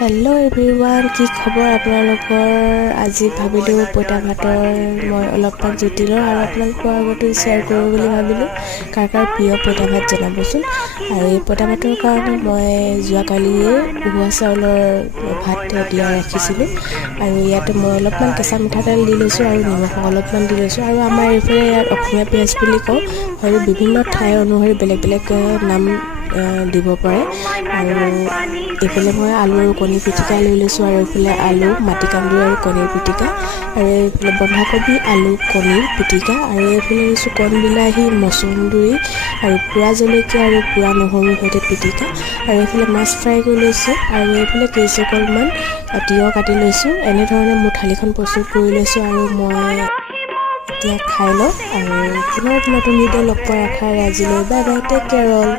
Hello' everyone, কি খবৰ আপোনালোকৰ? আজি ভাবিলোঁ পইতা ভাতৰ মই অলপমান জুতি লওঁ আৰু আপোনালোকৰ আগতো শ্বেয়াৰ কৰোঁ বুলি ভাবিলোঁ। কাৰ প্ৰিয় পইতা ভাত জনাবচোন। আৰু এই পইতা ভাতৰ কাৰণে মই যোৱাকালিয়ে উহোৱা চাউলৰ ভাত তিয়াই ৰাখিছিলোঁ আৰু ইয়াতে মই অলপমান কেঁচা মিঠাতেল দি লৈছোঁ আৰু নিমখ অলপমান দি লৈছোঁ। আৰু আমাৰ এইফালে ইয়াত অসমীয়া পিঁয়াজ বুলি কওঁ, হয়তো বিভিন্ন ঠাই অনুসৰি বেলেগ বেলেগ নাম দিব পাৰে। আৰু এইফালে মই আলু আৰু কণী পিটিকা লৈ লৈছোঁ আৰু এইফালে আলু মাটিকান্দুৰি আৰু কণীৰ পিটিকা, আৰু এইফালে বন্ধাকবি আলু কণীৰ পিটিকা, আৰু এইফালে লৈছোঁ কণ বিলাহী মচন্দৰী আৰু পোৰা জলকীয়া আৰু পোৰা নহৰুৰ সৈতে পিটিকা, আৰু এইফালে মাছ ফ্ৰাই কৰি লৈছোঁ, আৰু এইফালে কেইচকলমান তিয়ঁহ কাটি লৈছোঁ। এনেধৰণে মোৰ থালিখন প্ৰস্তুত কৰি লৈছোঁ আৰু মই এতিয়া খাই লওঁ। আৰু পুনৰ নতুন ভিডিঅ' লগ পোৱাৰ আশাৰে আজিলৈ bye bye, take care all.